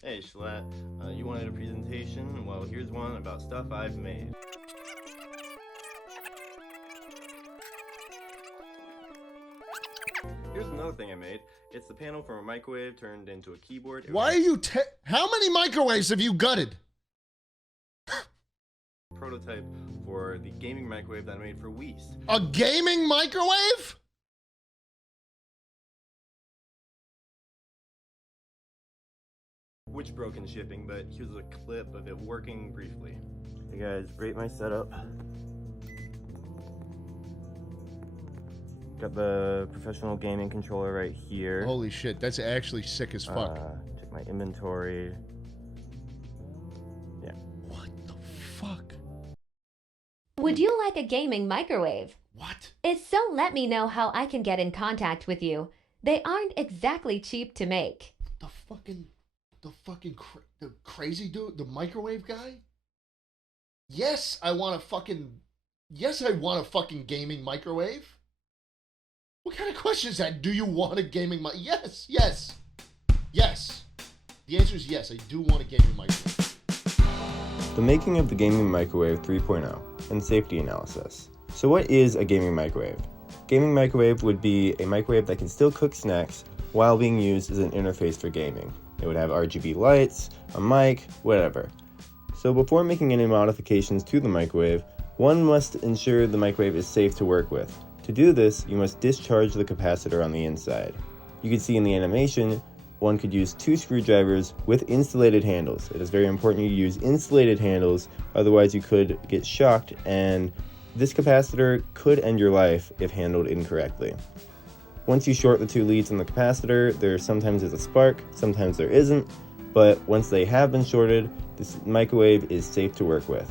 Hey Jschlatt, you wanted a presentation? Well, here's one about stuff I've made. Here's another thing I made. It's the panel from a microwave turned into a keyboard. Why are you how many microwaves have you gutted? Prototype for the gaming microwave that I made for Weiss. A gaming microwave? Which broke in shipping, but here's a clip of it working briefly. Hey guys, rate my setup. Got the professional gaming controller right here. Holy shit, that's actually sick as fuck. Check my inventory. Yeah. What the fuck? Would you like a gaming microwave? What? If so, let me know how I can get in contact with you. They aren't exactly cheap to make. The crazy dude, the microwave guy? Yes, I want a fucking gaming microwave. What kind of question is that? Do you want a gaming Yes. The answer is yes, I do want a gaming microwave. The making of the Gaming Microwave 3.0 and safety analysis. So what is a gaming microwave? Gaming microwave would be a microwave that can still cook snacks while being used as an interface for gaming. It would have RGB lights, a mic, whatever. So before making any modifications to the microwave, one must ensure the microwave is safe to work with. To do this, you must discharge the capacitor on the inside. You can see in the animation, one could use 2 screwdrivers with insulated handles. It is very important you use insulated handles, otherwise you could get shocked, and this capacitor could end your life if handled incorrectly. Once you short the 2 leads on the capacitor, there sometimes is a spark, sometimes there isn't, but once they have been shorted, this microwave is safe to work with.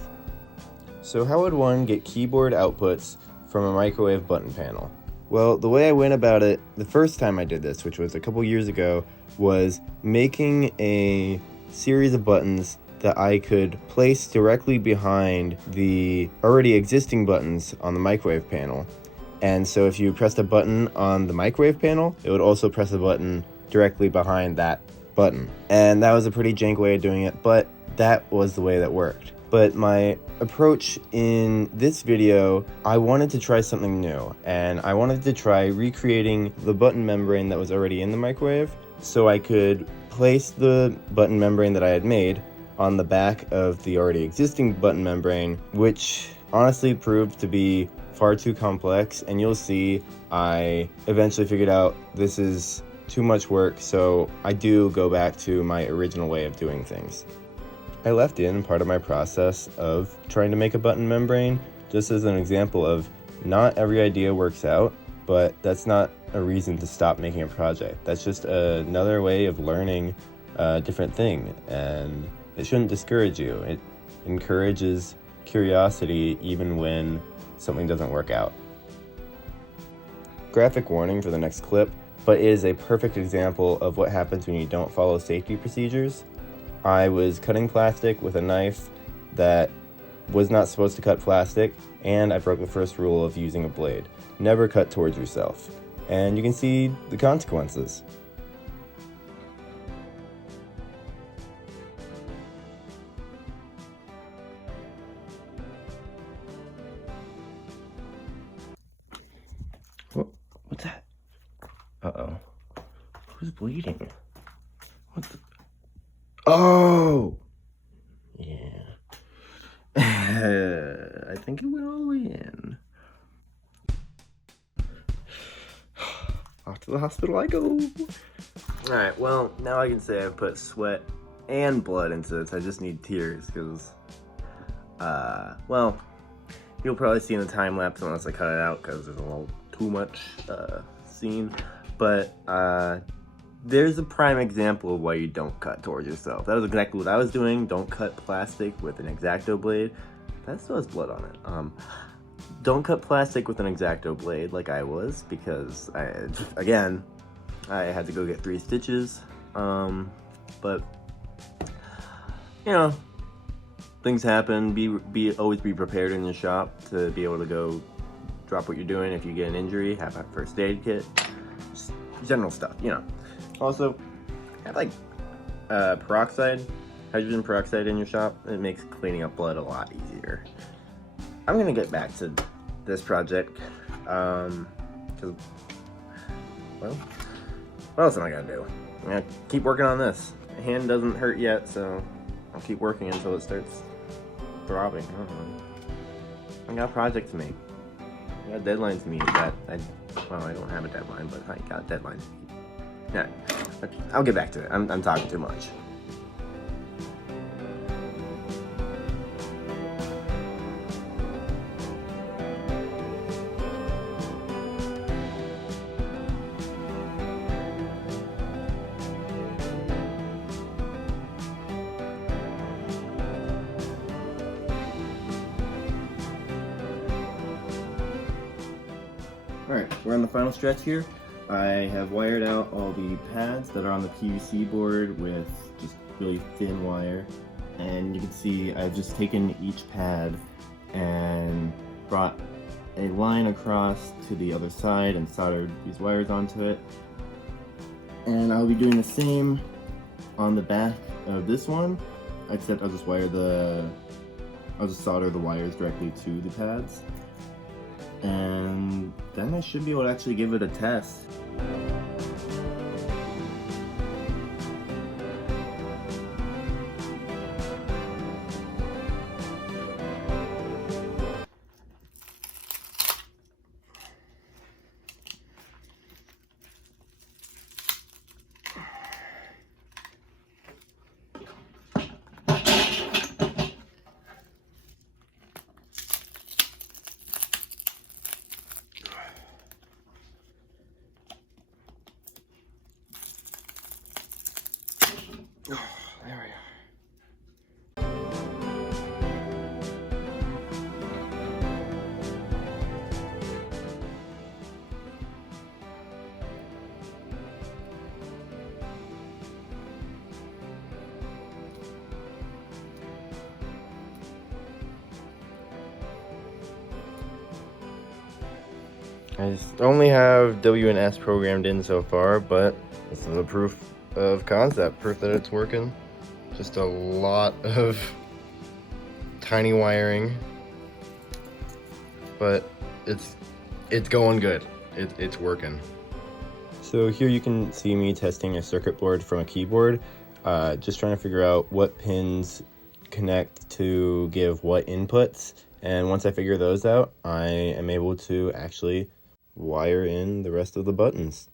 So how would one get keyboard outputs from a microwave button panel? Well, the way I went about it the first time I did this, which was a couple years ago, was making a series of buttons that I could place directly behind the already existing buttons on the microwave panel. And so if you pressed a button on the microwave panel, it would also press a button directly behind that button. And that was a pretty jank way of doing it, but that was the way that worked. But my approach in this video, I wanted to try something new, and I wanted to try recreating the button membrane that was already in the microwave, so I could place the button membrane that I had made on the back of the already existing button membrane, which honestly proved to be far too complex, and you'll see I eventually figured out this is too much work, so I do go back to my original way of doing things. I left in part of my process of trying to make a button membrane just as an example of not every idea works out, but that's not a reason to stop making a project. That's just another way of learning a different thing, and it shouldn't discourage you. It encourages curiosity even when something doesn't work out. Graphic warning for the next clip, but it is a perfect example of what happens when you don't follow safety procedures. I was cutting plastic with a knife that was not supposed to cut plastic, and I broke the first rule of using a blade. Never cut towards yourself. And you can see the consequences. What's that? Uh-oh. Who's bleeding? What the? Oh! Yeah. I think it went all the way in. Off to the hospital I go. Alright, well, now I can say I've put sweat and blood into this. I just need tears, because, well, you'll probably see in the time lapse unless I cut it out, because there's a little too much scene. But, there's a prime example of why you don't cut towards yourself. That was exactly what I was doing. Don't cut plastic with an X-Acto blade. That still has blood on it. Don't cut plastic with an X-Acto blade like I was, because I had to go get 3 stitches. But you know, things happen. Always be prepared in your shop to be able to go drop what you're doing. If you get an injury, have a first aid kit. Just general stuff, you know. Also, have like hydrogen peroxide in your shop. It makes cleaning up blood a lot easier. I'm gonna get back to this project, because, well, what else am I gonna do? I'm gonna keep working on this. My hand doesn't hurt yet, so I'll keep working until it starts throbbing. I don't know. I got a project to make. I got deadlines to meet. I don't have a deadline, but I got deadlines to meet. Yeah, I'll get back to it. I'm talking too much. Alright, we're on the final stretch here. I have wired out all the pads that are on the PVC board with just really thin wire. And you can see I've just taken each pad and brought a line across to the other side and soldered these wires onto it. And I'll be doing the same on the back of this one, except I'll just solder the wires directly to the pads. And then I should be able to actually give it a test. Oh, there we are. I just only have W and S programmed in so far, but this is the proof of concept, proof that it's working. Just a lot of tiny wiring, but it's going good. It's working. So here you can see me testing a circuit board from a keyboard, just trying to figure out what pins connect to give what inputs. And once I figure those out, I am able to actually wire in the rest of the buttons.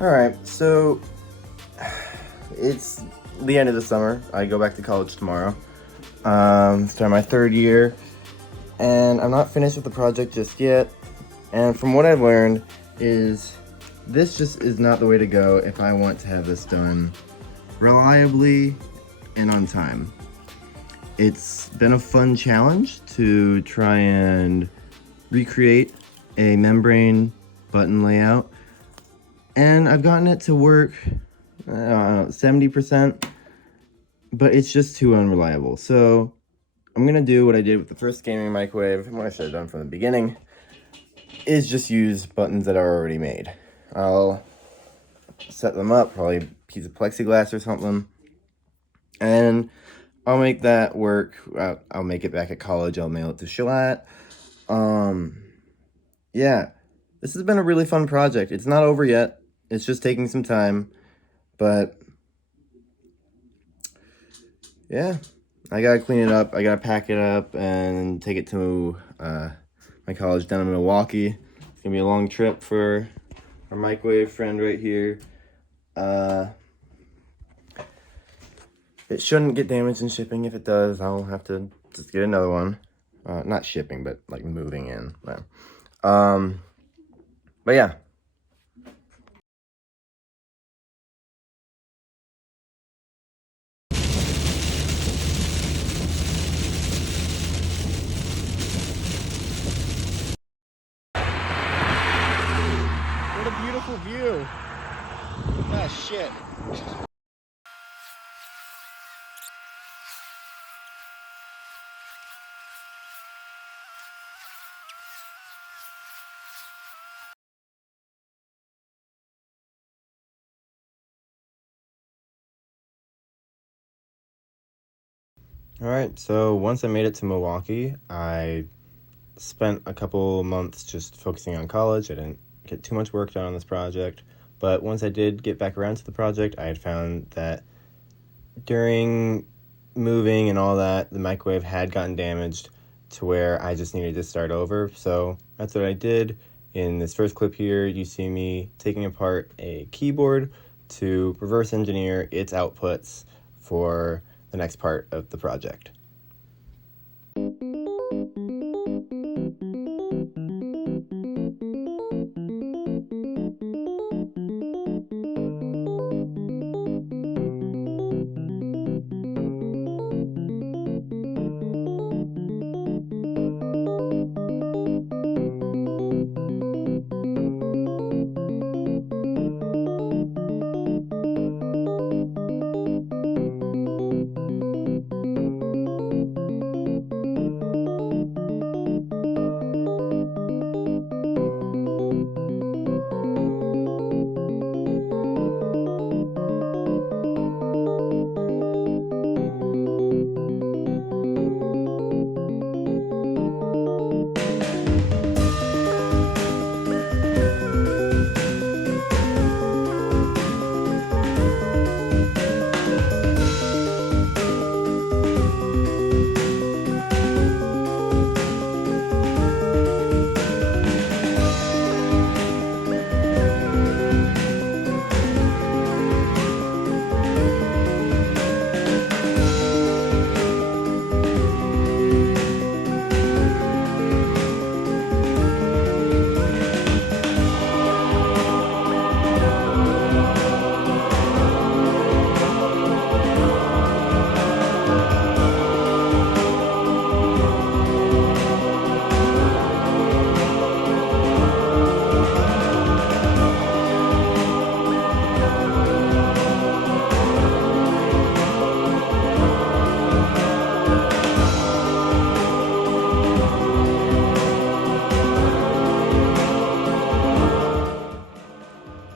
Alright, so it's the end of the summer. I go back to college tomorrow. Start my third year. and I'm not finished with the project just yet. And from what I've learned is this just is not the way to go if I want to have this done reliably and on time. It's been a fun challenge to try and recreate a membrane button layout, and I've gotten it to work 70%, but it's just too unreliable. So I'm gonna do what I did with the first gaming microwave, and what I should have done from the beginning is just use buttons that are already made. I'll set them up, probably a piece of plexiglass or something, and I'll make that work. I'll make it back at college. I'll mail it to Jschlatt. Yeah, this has been a really fun project. It's not over yet. It's just taking some time, but yeah, I gotta clean it up. I gotta pack it up and take it to my college down in Milwaukee. It's gonna be a long trip for our microwave friend right here. It shouldn't get damaged in shipping. If it does, I'll have to just get another one. Not shipping, but like moving in. But yeah. What a beautiful view. Ah, shit. Alright, so once I made it to Milwaukee, I spent a couple months just focusing on college. I didn't get too much work done on this project, but once I did get back around to the project, I had found that during moving and all that, the microwave had gotten damaged to where I just needed to start over. So that's what I did. In this first clip here, you see me taking apart a keyboard to reverse engineer its outputs for the next part of the project.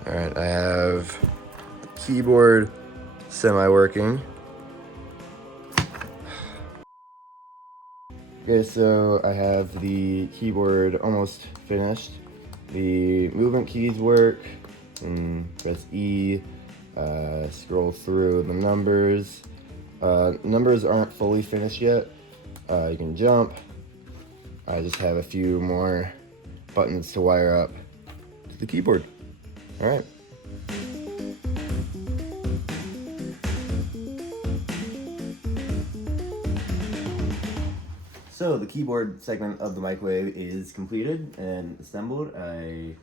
Alright, I have the keyboard semi-working. Okay, so I have the keyboard almost finished. The movement keys work. Press E, scroll through the numbers. Numbers aren't fully finished yet. You can jump. I just have a few more buttons to wire up to the keyboard. All right. So the keyboard segment of the microwave is completed and assembled. I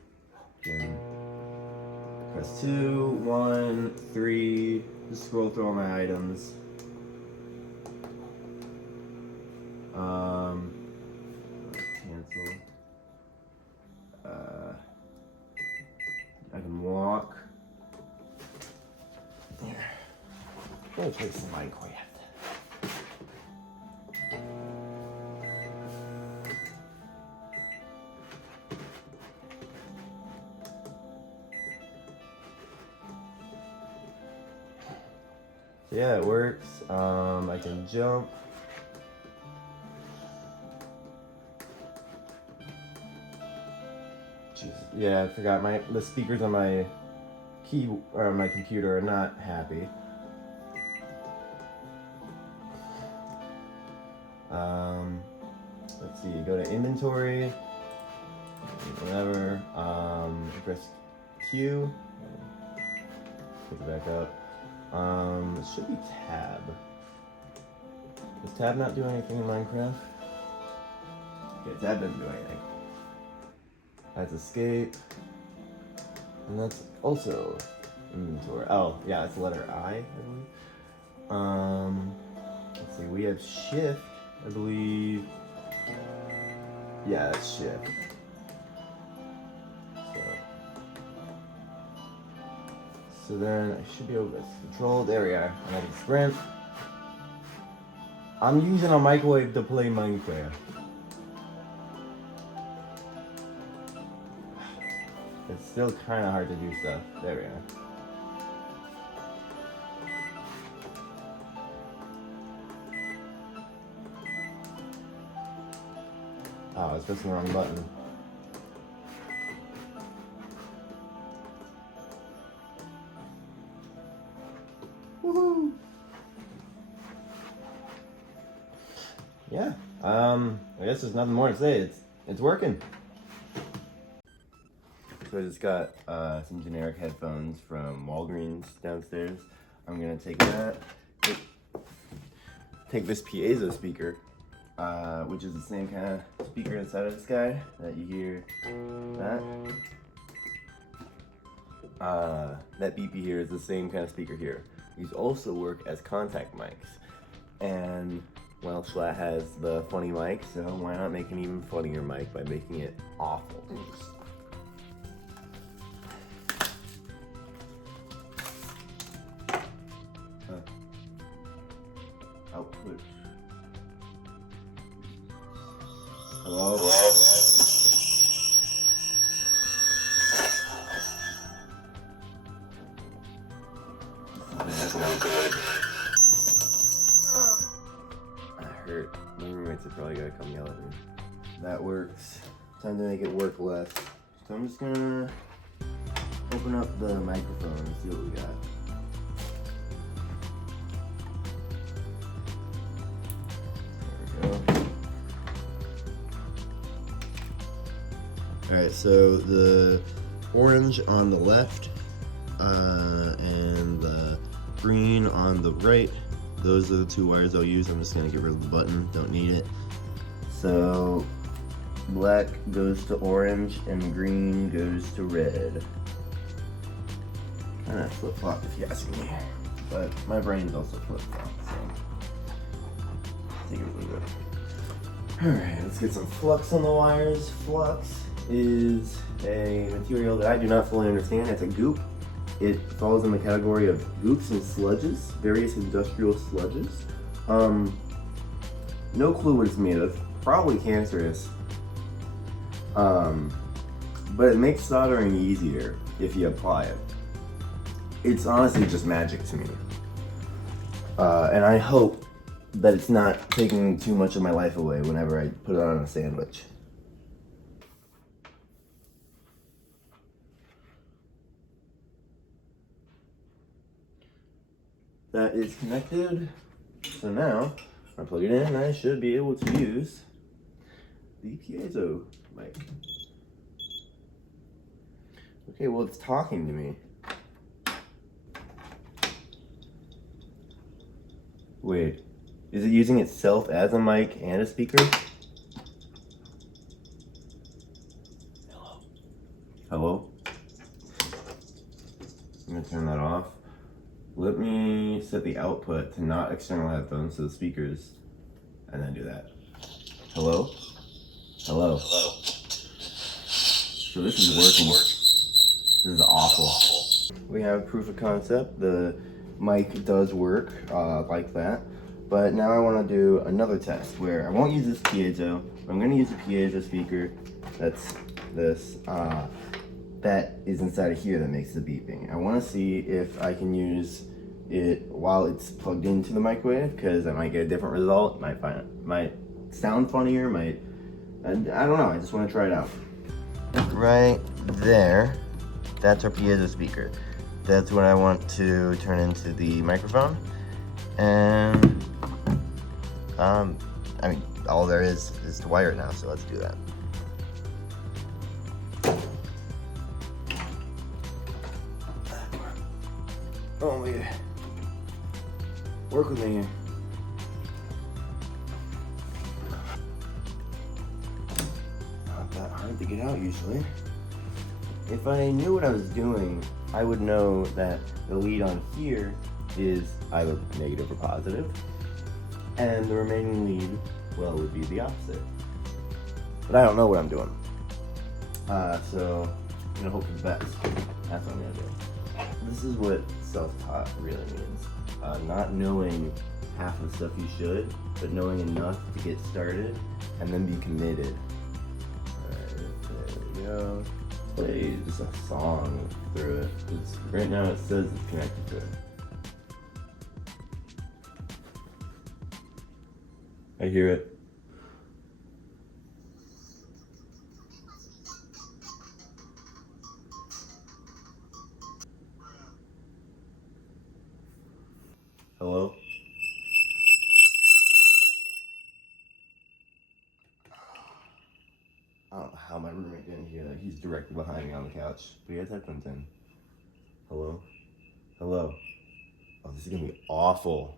can press 2, 1, 3, just scroll through all my items. Cancel. I can walk. Here. Go place the microwave. Yeah, it works. I can jump. Jesus. Yeah, I forgot the speakers on my my computer are not happy. Let's see. Go to inventory. Whatever. Press Q. Put it back up. It should be tab. Does tab not do anything in Minecraft? Yeah, tab doesn't do anything. That's escape. And that's also inventory. Oh, yeah, it's letter I believe. Let's see, we have shift, I believe. Yeah, that's shift. So then I should be able to control. There we are. And I can sprint. I'm using a microwave to play Minecraft. It's still kind of hard to do stuff. There we are. Oh, I was pressing the wrong button. Woohoo! Yeah. I guess there's nothing more to say. It's working. So I just got some generic headphones from Walgreens downstairs. I'm gonna take that, take this piezo speaker, which is the same kind of speaker inside of this guy that you hear. That beepy here is the same kind of speaker here. These also work as contact mics, and well, Jschlatt has the funny mic, so why not make an even funnier mic by making it awful? Output. Hello? That's no good. I hurt. My roommates are probably gonna come yell at me. That works. Time to make it work less. So I'm just gonna open up the microphone and see what we got. Alright, so the orange on the left and the green on the right, those are the two wires I'll use. I'm just going to get rid of the button, don't need it. So black goes to orange and green goes to red. Kind of flip-flop if you ask me, but my brain's also flip-flop, so take it with it. Alright, let's get some flux on the wires. Flux is a material that I do not fully understand. It's a goop. It falls in the category of goops and sludges, various industrial sludges. No clue what it's made of. Probably cancerous. But it makes soldering easier if you apply it. It's honestly just magic to me. And I hope that it's not taking too much of my life away whenever I put it on a sandwich. That is connected. So now, I plug it in and I should be able to use the piezo mic. Okay, well it's talking to me. Wait, is it using itself as a mic and a speaker? gonna turn that off. Let me set the output to not external headphones, so the speakers, and then do that. Hello? Hello? Hello? So this is working. This is awful. We have proof of concept. The mic does work like that. But now I want to do another test where I won't use this piezo. I'm going to use a piezo speaker. That's this. That is inside of here that makes the beeping. I want to see if I can use it while it's plugged into the microwave, because I might get a different result. Might sound funnier. I don't know. I just want to try it out. Right there, that's our piezo speaker. That's what I want to turn into the microphone. And I mean, all there is to wire it now, so let's do that. Oh yeah. Work with me here. Not that hard to get out usually. If I knew what I was doing, I would know that the lead on here is either negative or positive, and the remaining lead, well, would be the opposite. But I don't know what I'm doing. So I'm gonna hope for the best. That's what I'm gonna do. This is what self-taught really means. Not knowing half of the stuff you should, but knowing enough to get started and then be committed. Alright, there we go. Play just a song through it. Right now it says it's connected to it. I hear it. Hello? I don't know how my roommate didn't hear that. He's directly behind me on the couch. But he has headphones in. Hello? Hello? Oh, this is gonna be awful.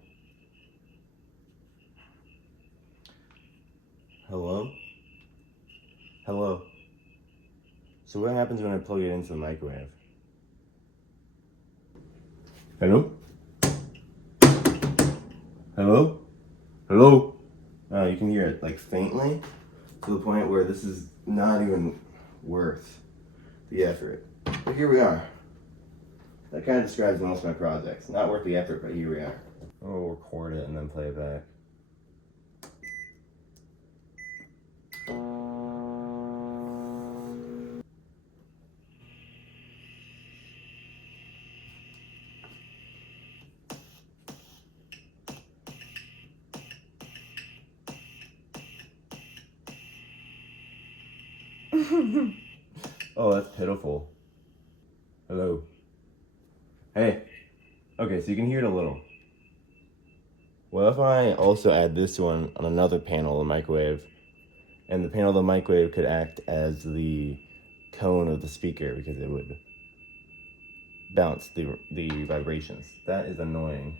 Hello? Hello? So what happens when I plug it into the microwave? Hello? Hello? Hello? Oh, you can hear it like faintly, to the point where this is not even worth the effort. But here we are. That kind of describes most of my projects. Not worth the effort, but here we are. I'll record it and then play it back. Oh, that's pitiful. Hello. Hey. Okay, so you can hear it a little. What if I also add this one on another panel of the microwave, and the panel of the microwave could act as the cone of the speaker because it would bounce the vibrations. That is annoying.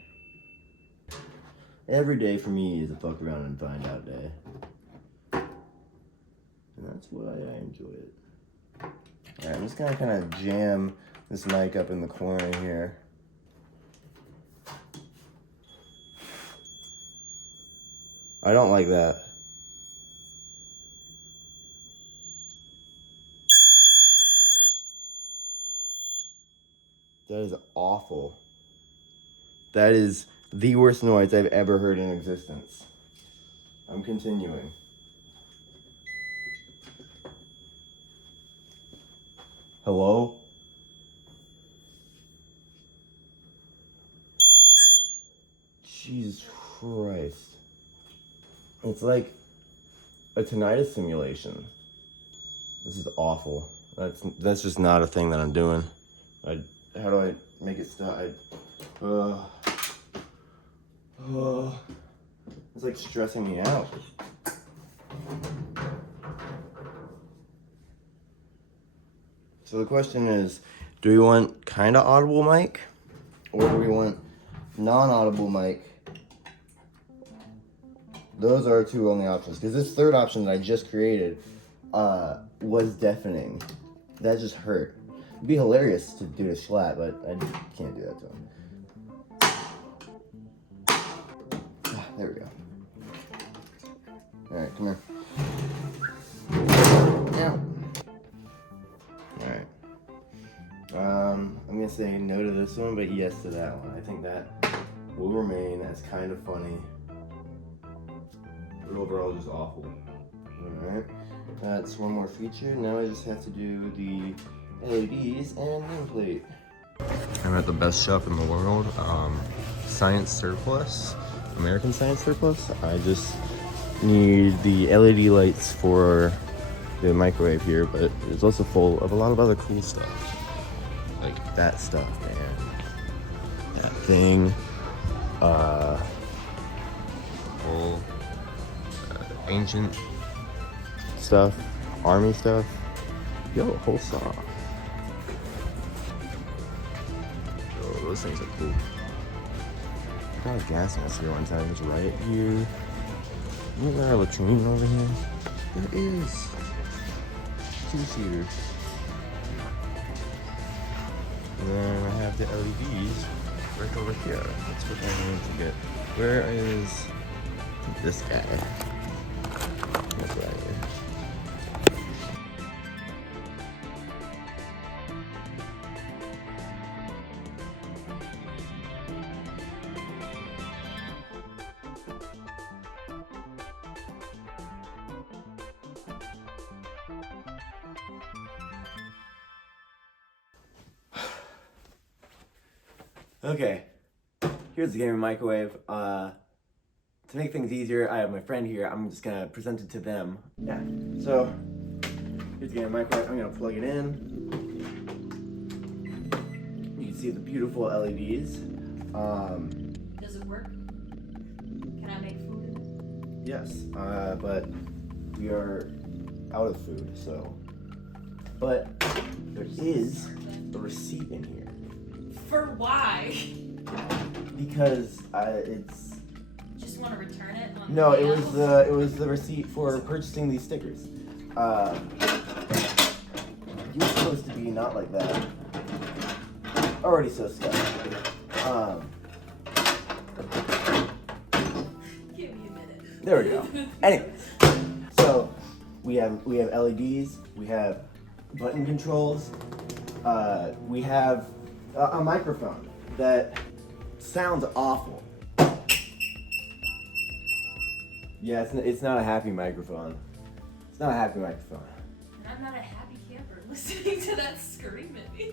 Every day for me is a fuck around and find out day. And that's why I enjoy it. Alright, I'm just gonna kind of jam this mic up in the corner here. I don't like that. That is awful. That is the worst noise I've ever heard in existence. I'm continuing. Hello? Jesus Christ. It's like a tinnitus simulation. This is awful. That's just not a thing that I'm doing. How do I make it stop? It's like stressing me out. So the question is, do we want kind of audible mic, or do we want non-audible mic? Those are our two only options, because this third option that I just created was deafening. That just hurt. It'd be hilarious to do to Jschlatt, but I can't do that to him. There we go. Alright, come here. Yeah. Alright. I'm gonna say no to this one, but yes to that one. I think that will remain as kind of funny, but overall just awful. Alright. That's one more feature. Now I just have to do the LEDs and nameplate. I'm at the best shop in the world, Science Surplus, American Science Surplus. I just need the LED lights for the microwave here, but it's also full of a lot of other cool stuff. Like that stuff, man. That thing. Whole ancient stuff, army stuff. Yo, whole saw. Oh, those things are cool. I got a gas mask here one time. It's right here. Isn't there a latrine over here? There is. Two-seater. And then I have the LEDs right over here. That's what I need to get. Where is this guy? That's right here. Okay, here's the gaming microwave. To make things easier, I have my friend here. I'm just gonna present it to them. Yeah, so here's the gaming microwave. I'm gonna plug it in. You can see the beautiful LEDs. Does it work? Can I make food in it? Yes, but we are out of food, so. But there is a receipt in here. For why? Because it's. Just want to return it? On No, the it mail? was the receipt for purchasing these stickers. You're supposed to be not like that. Already so stuck. Give me a minute. There we go. Anyway, so we have LEDs, we have button controls, we have a microphone that sounds awful. Yeah, it's not a happy microphone. It's not a happy microphone. And I'm not a happy camper listening to that scream at me.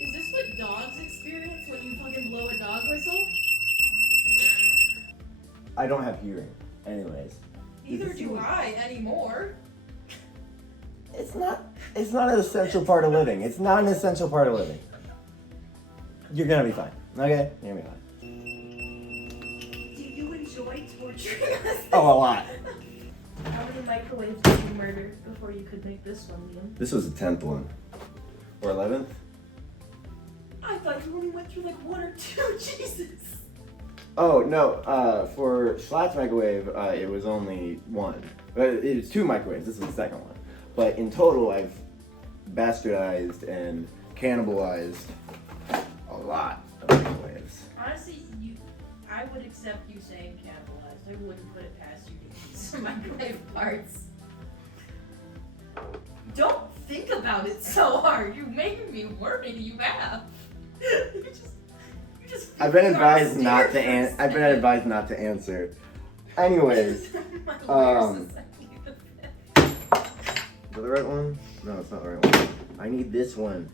Is this what dogs experience when you fucking blow a dog whistle? I don't have hearing, anyways. Neither do I anymore. It's not an essential part of living. It's not an essential part of living. You're gonna be fine. Okay? You're gonna be fine. Do you enjoy torturing us? Oh, a lot. How many microwaves did you murder before you could make this one, Liam? This was the 10th one. Or 11th? I thought you only went through like one or two. Jesus. Oh, no. For Jschlatt's microwave, it was only one. It was two microwaves. This was the second one. But in total, I've bastardized and cannibalized a lot of microwaves. Honestly, I would accept you saying cannibalized. I wouldn't put it past you to eat some microwave parts. Don't think about it so hard. You're making me worry. You have. You just. I've been advised not to answer. Anyways, is that the right one? No, it's not the right one. I need this one.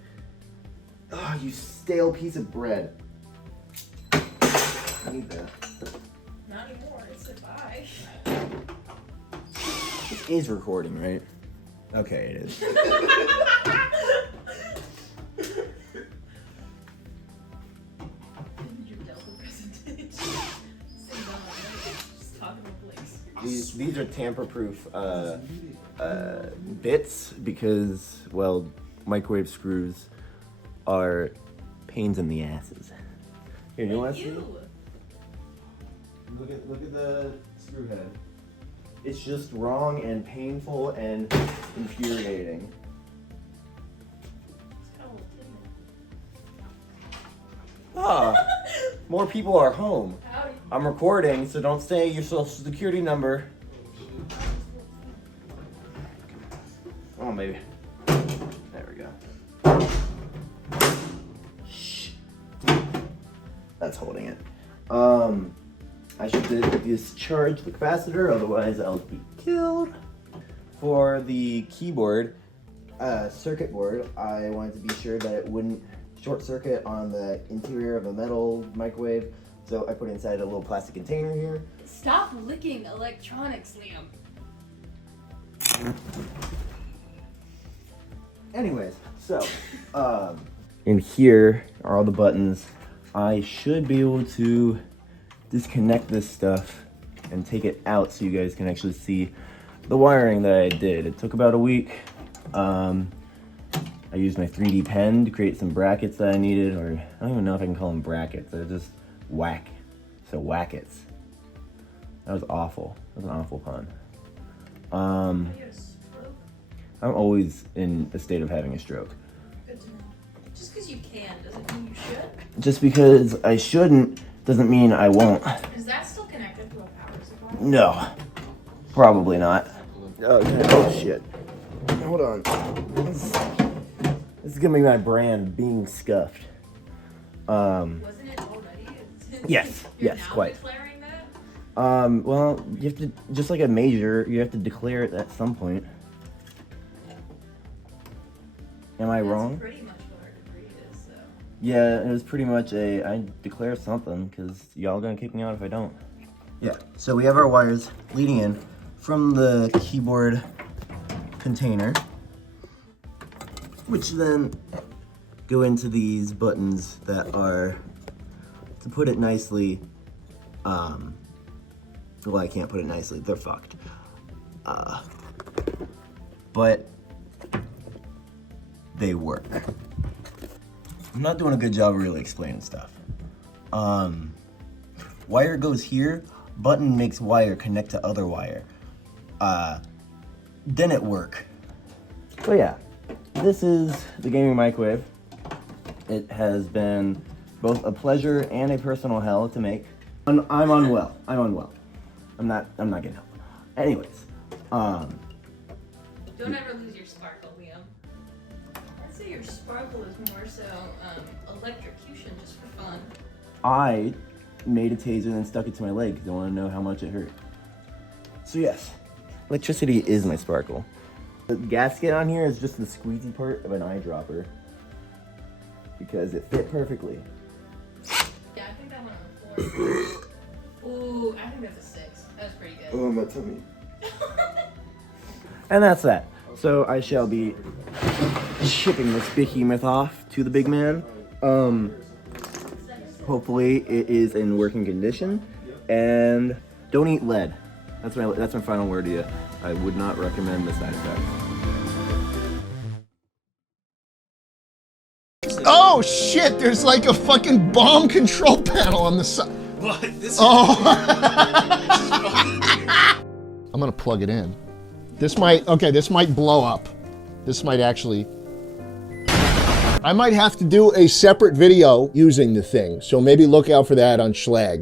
Oh, you stale piece of bread. I need that. Not anymore. It's a bye. It is recording, right? Okay, it is. These are tamper-proof bits because, well, microwave screws are pains in the asses. Here, you want to see? Look at the screw head. It's just wrong and painful and infuriating. Ah, more people are home. I'm recording, so don't say your social security number. Oh, maybe. There we go. Shh. That's holding it. I should discharge the capacitor, otherwise I'll be killed. For the keyboard, circuit board, I wanted to be sure that it wouldn't short circuit on the interior of a metal microwave, so I put inside a little plastic container here. Stop licking electronics, Liam. Anyways, so, in here are all the buttons. I should be able to disconnect this stuff and take it out so you guys can actually see the wiring that I did. It took about a week. I used my 3D pen to create some brackets that I needed, or I don't even know if I can call them brackets. They're just wackets. That was awful. That was an awful pun. I'm always in a state of having a stroke. Good to know. Just because you can doesn't mean you should. Just because I shouldn't doesn't mean I won't. Is that still connected to a power supply? No, probably not. Oh shit. Hold on. This is gonna be my brand, being scuffed. Wasn't it already? Yes, You're yes, now quite. declaring that? Well, you have to, just like a major, you have to declare it at some point. Am I wrong? That's pretty much what our degree is, so. Yeah, it was pretty much I declare something, because y'all gonna kick me out if I don't. Yeah, so we have our wires leading in from the keyboard container, which then go into these buttons that are, to put it nicely, well, I can't put it nicely, they're fucked. But they work. I'm not doing a good job of really explaining stuff. Wire goes here, button makes wire connect to other wire. Then it work. So yeah, this is the gaming microwave. It has been both a pleasure and a personal hell to make. I'm unwell. I'm not getting help. Anyways, Don't ever lose your sparkle, Liam. I'd say your sparkle is more so electrocution just for fun. I made a taser and then stuck it to my leg because I want to know how much it hurt. So yes, electricity is my sparkle. The gasket on here is just the squeezy part of an eyedropper because it fit perfectly. Yeah, I think that went on the floor. Ooh, I think that's a 6. That was pretty good. Oh, my tummy. And that's that. So I shall be shipping this behemoth off to the big man. Hopefully it is in working condition, and don't eat lead. That's my final word to you. I would not recommend the side effects. Oh shit, there's like a fucking bomb control panel on the side. What? This Oh. I'm gonna plug it in. This might blow up. This might actually. I might have to do a separate video using the thing, so maybe look out for that on Jschlatt.